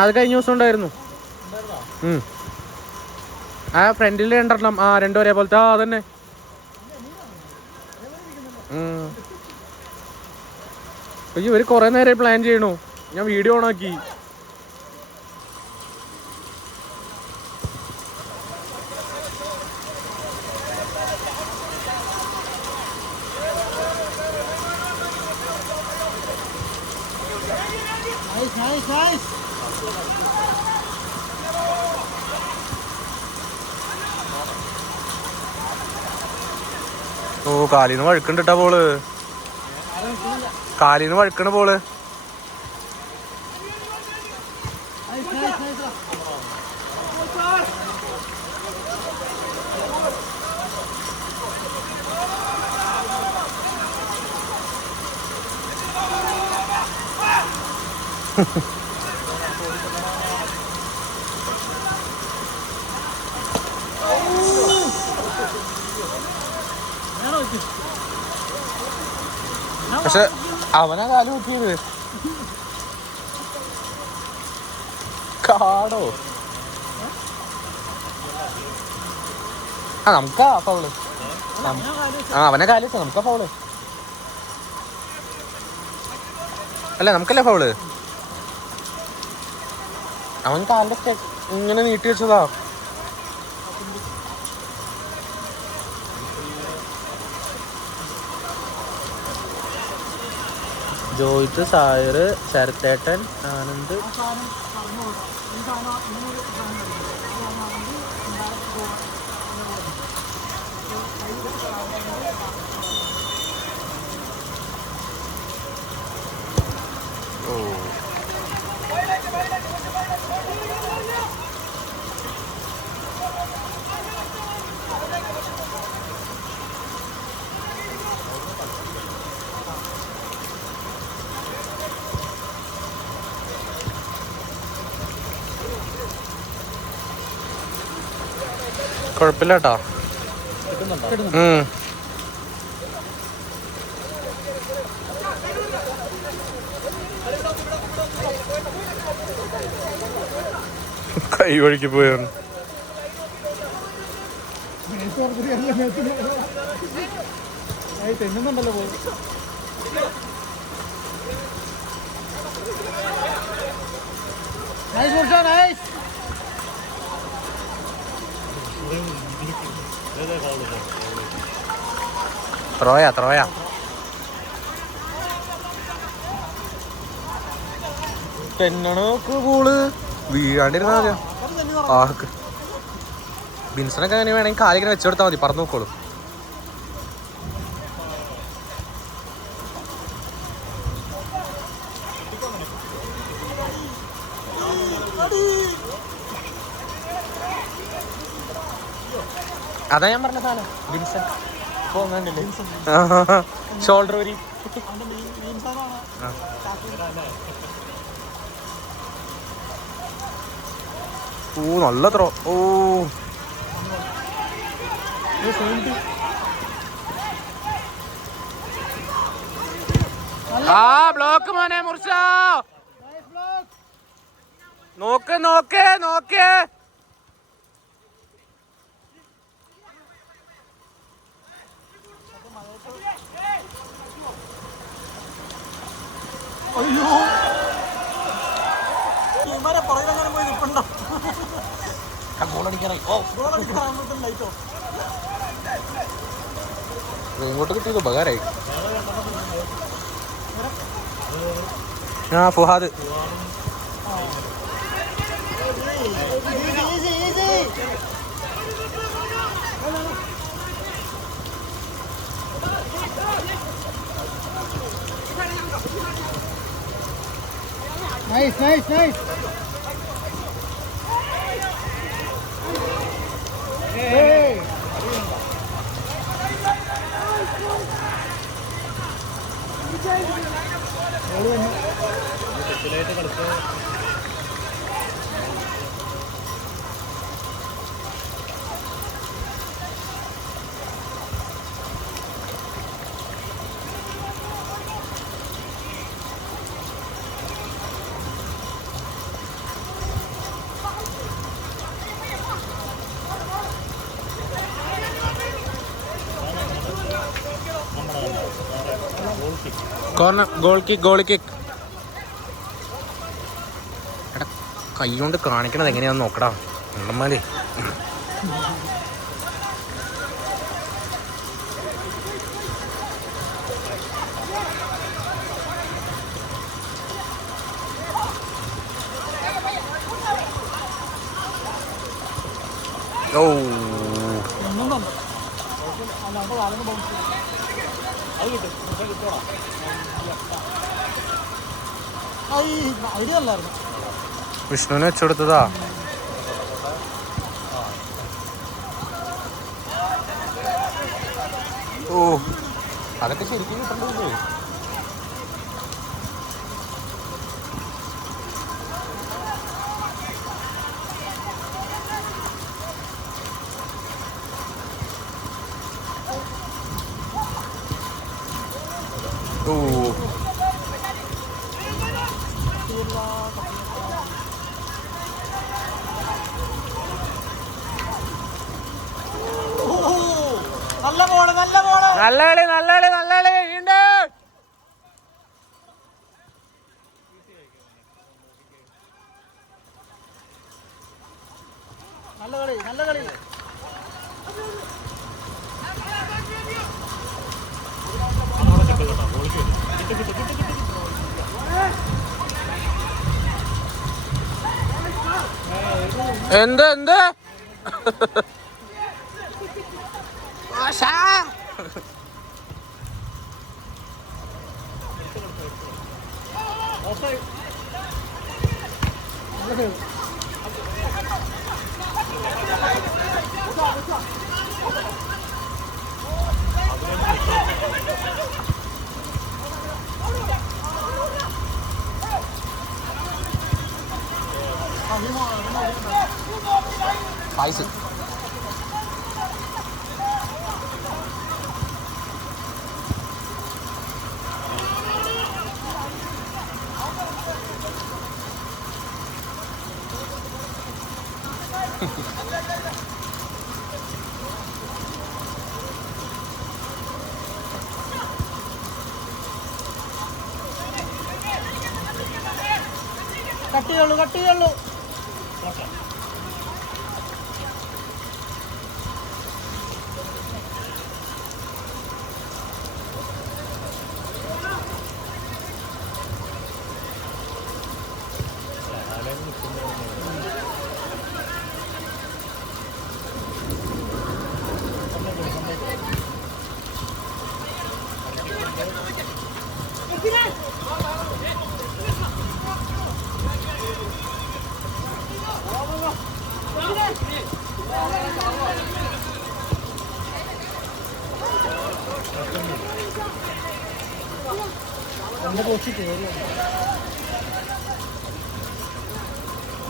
അത് കഴിഞ്ഞ ദിവസം ഉണ്ടായിരുന്നു. ആ ഫ്രണ്ടിൽ രണ്ടെണ്ണം. രണ്ടും ഒരേപോലത്തെ. അതന്നെ. അയ്യോ, ഇവര് കുറെ നേരം പ്ലാൻ ചെയ്യണു. ഞാൻ വീഡിയോ ഓണാക്കി. ഓ, കാലിന്ന് വഴുക്കണ്ടിട്ടാ ബോള്. കാലിന്ന് വഴുക്കണ ബോള്. പക്ഷെ അവനാ കാല് കുത്തിയത്. കാടോ? നമുക്കാ ഫൗള്. അവനെ കാല് വെച്ചോ. നമുക്കാ ഫൗള്. അല്ല, നമുക്കല്ലേ ഫൗള്. അവൻ കാലിന്റെ ഇങ്ങനെ നീട്ടി വെച്ചതാ. ജോയിത്ത്, സായർ, ശരത്തേട്ടൻ, ആനന്ദ്. കുഴപ്പമില്ല കേട്ടോ. കൈ വഴിക്ക് പോയാണ്. തെന്നുന്നുണ്ടല്ലോ പോയി. ത്രോയാ തെന്നണക്ക് ബോള് വീഴാണ്ടിരുന്നാ മതിയോ. ബിൻസണൊക്കെ അങ്ങനെ വേണമെങ്കിൽ കാലിങ്ങനെ വെച്ചെടുത്താൽ മതി, പറന്നു നോക്കോളൂ. അതാ ഞാൻ പറഞ്ഞ സാധനം. ബിൻസൺ പോകുന്നുണ്ടല്ലേ, ഷോൾഡർ വരി. ഓ, നല്ല ത്രോ. ഓ, ബ്ലോക്ക് മോനെ മുർഷ. നോക്ക് നോക്ക് നോക്ക്. ഇങ്ങോട്ട് കിട്ടിയത് ഉപകാരമായി. Fuhad. Nice, nice, nice. Hey. Corner, goal kick, goal kick. എടാ കൈ കൊണ്ട് കാണിക്കണത് എങ്ങനെയാന്ന് നോക്കടാ ഉണ്ടന്മാരെ. ഓ വിഷ്ണുവിനെ വെച്ചുകൊടുത്തതാ. ഓ അതൊക്കെ ശരിക്കും കിട്ടണ്ടേ. ഓ നല്ല കളി, നല്ല കളി, നല്ല കളി. വീണ്ടും നല്ല കളി, നല്ല കളി. എന്ത് എന്ത് പൈസ കട്ട് ചെയ്യുള്ളൂ, കട്ട് ചെയ്യുള്ളൂ.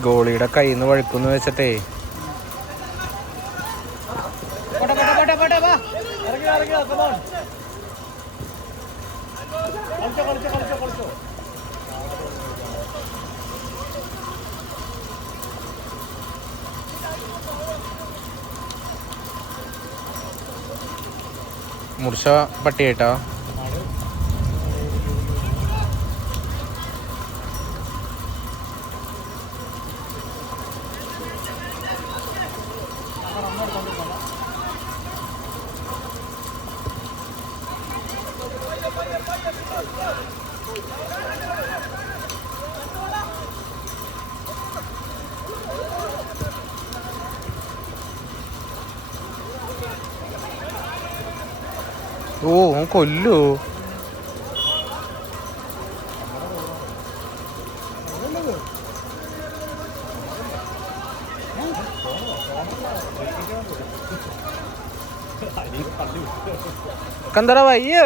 ഗോളിയുടെ കയ്യിൽ നിന്ന് വഴുക്കുന്നു വെച്ചിട്ടേ. മുർശ പട്ടിയേട്ടാ. ഓ അവൻ കൊല്ലോ. കന്തറ വയ്യ.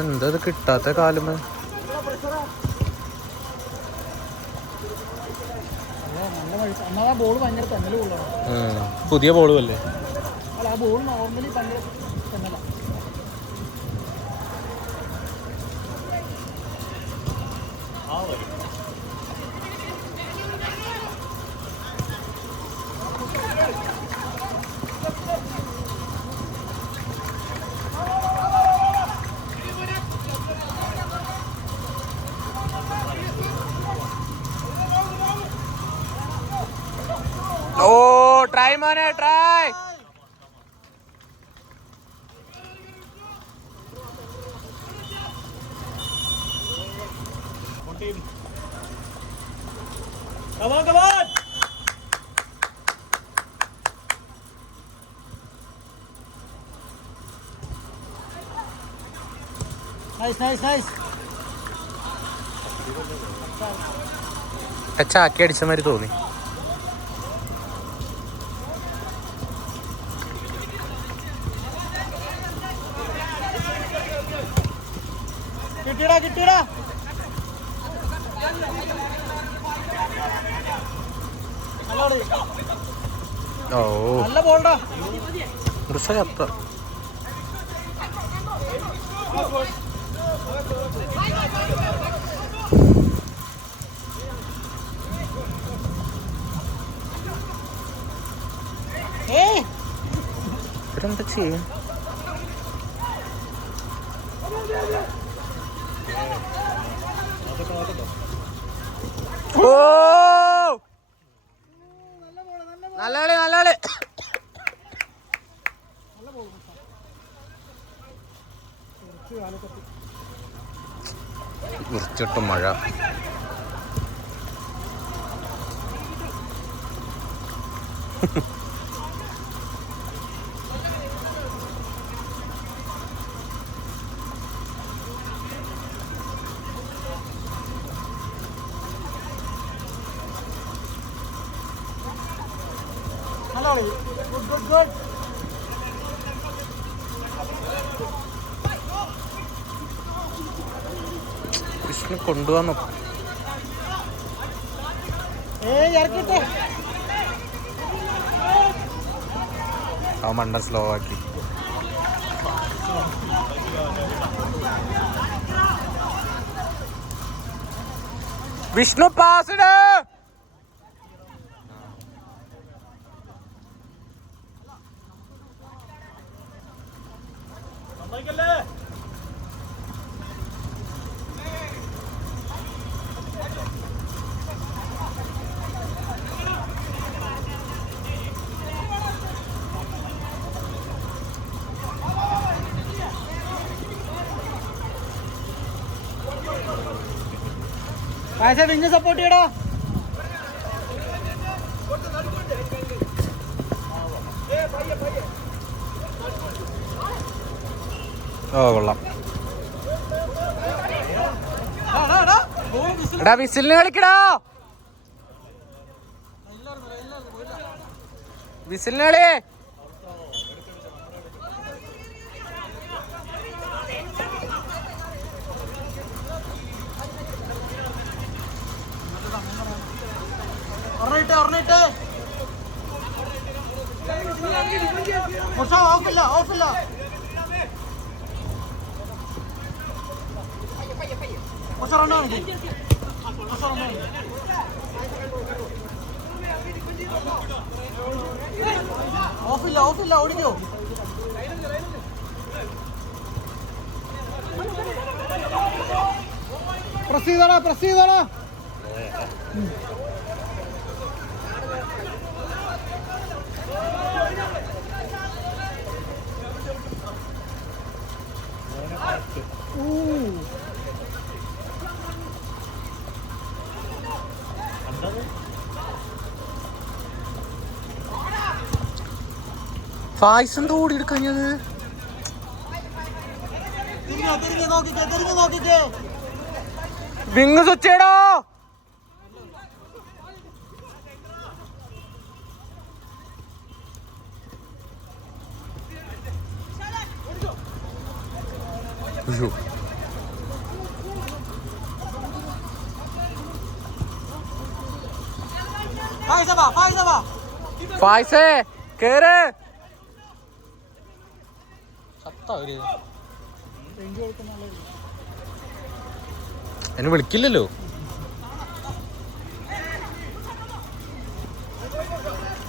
എന്താ കിട്ടാത്ത കാലുമേ. പുതിയ ബോളും അല്ലേ. ആ ബോൾ നോർമലി ഭയങ്കര തെന്നല. Nice nice nice. ടച്ചാക്കി അടിച്ച മാതിരി തോന്നി. കിട്ടിയടാ കിട്ടിയടാ. ഓ നല്ല ബോൾടാ. മുർസ ഇവരെന്താ ചെയ്യും? ഓ നല്ല കളി നല്ല കളി. വൃത്തിയൊട്ട മഴ. നല്ല കളി. Good good good. വിഷ്ണു കൊണ്ടുവന്നു. ഇറക്കിട്ടെ. ആ മണ്ടൻ സ്ലോ ആക്കി. വിഷ്ണു പാസ്ഡ്. വിങ് സപ്പോർട്ട് ചെയ്യടാ. ഓ കൊള്ളാം. എടാ വിസിലിന് കളിക്കടാ. വിസിലിന് കളി. ഒരെണ്ണിട്ട് ഓഫില്ല ഓഫില്ല. ഓഫില്ല ഓഫില്ല ഓടിക്കോ. പ്രസ് ചെയ്തോടാ പ്രസ് ചെയ്തോടാ. ഫായ്സ് എന്താ ഓടി എടുക്കഞ്ഞത്? വിങ് സ്വിച്ചേടോ. ഫായ്സേ കേറ്. എന്നെ വിളിക്കില്ലല്ലോ.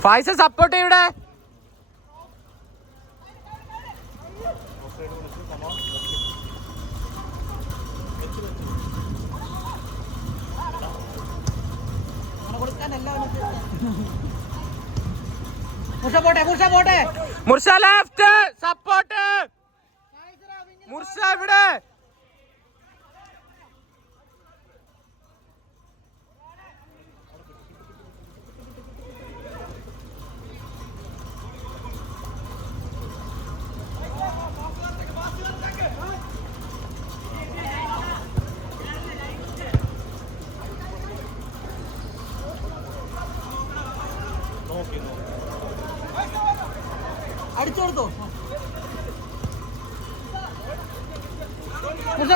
ഫായ്സ സപ്പോർട്ട് ചെയ്യൂടെ. Mursha left support. മുർഷ ഇവിടെ. കൊടുത്തോ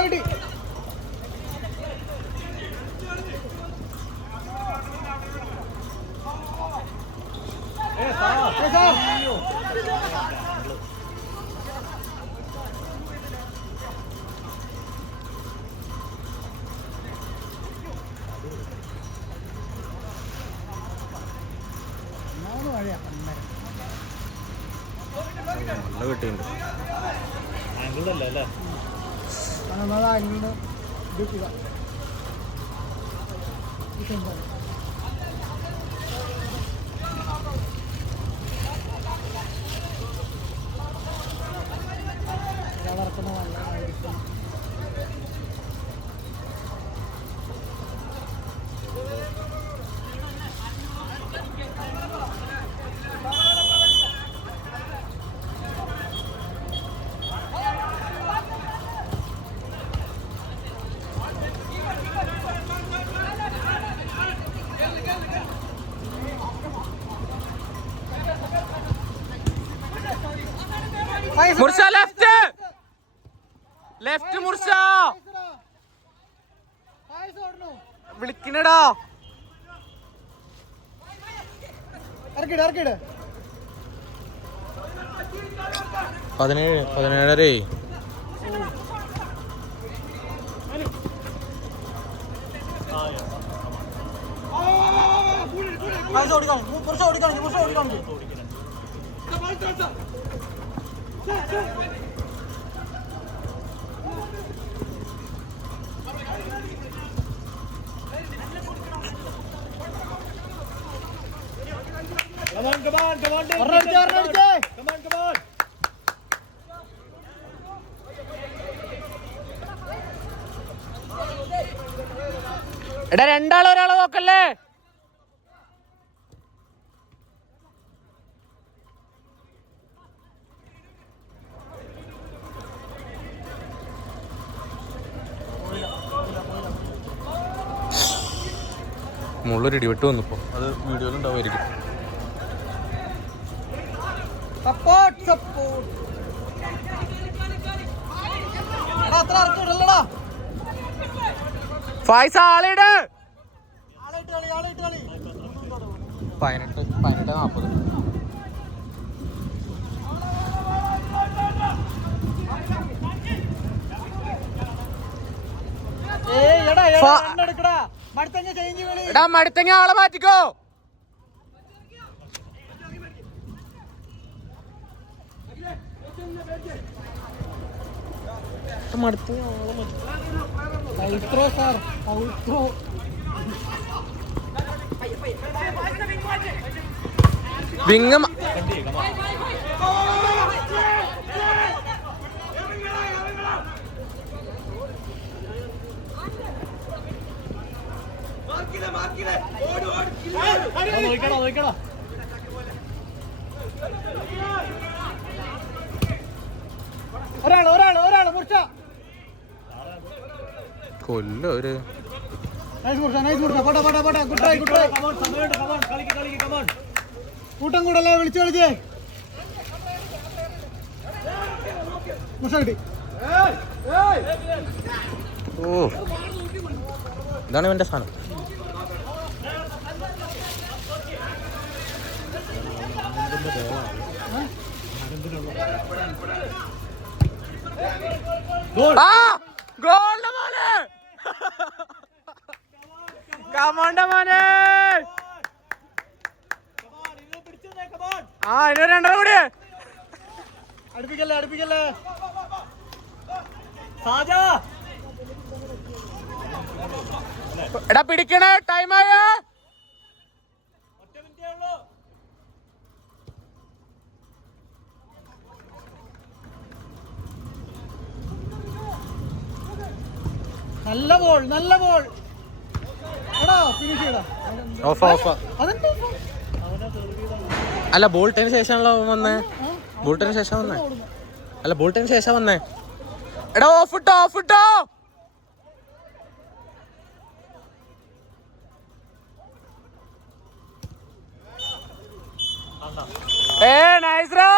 കിട്ടി നല്ല കിട്ടിയിട്ടുണ്ട്. മുർഷ ലെഫ്റ്റ് ലെഫ്റ്റ് മുർഷ വിളിക്കണടാ. ഇറക്കിട് ഇറക്കിട് 17:17. എടാ രണ്ടാളെ ഒരാളെ നോക്കല്ലേ. മുള്ളൊരു ഇടിവെട്ട് വന്നപ്പോ അത് വീഡിയോയിൽ ഉണ്ടാവുമായിരിക്കും. ഫായിസ് ആളിട് 18-40. എടാ മടുത്തങ്ങ ആളെ മാറ്റിക്കോ. വിങ്ങ കൊല്ല ഒരു കൂട്ടം കൂടല്ലേ വിളിച്ചു കളിച്ചേ കിട്ടി. ഓ ഇതാണ് ഇവന്റെ സാധനം. മോനെ ഇനി രണ്ടര കൂടി അടുപ്പിക്കല്ലേ അടുപ്പിക്കല്ലേ. എടാ പിടിക്കണേ ടൈമായ. നല്ല ബോൾ നല്ല ബോൾ. അല്ല ബോൾട്ടിന് ശേഷമാണല്ലോ വന്നേ. ബോൾട്ടിന് ശേഷം വന്നേ. അല്ല ബോൾട്ടിന് ശേഷം വന്നേ. എടാ ഓഫ് ഇട്ടോ ഓഫ് ഇട്ടോ. Nice bro.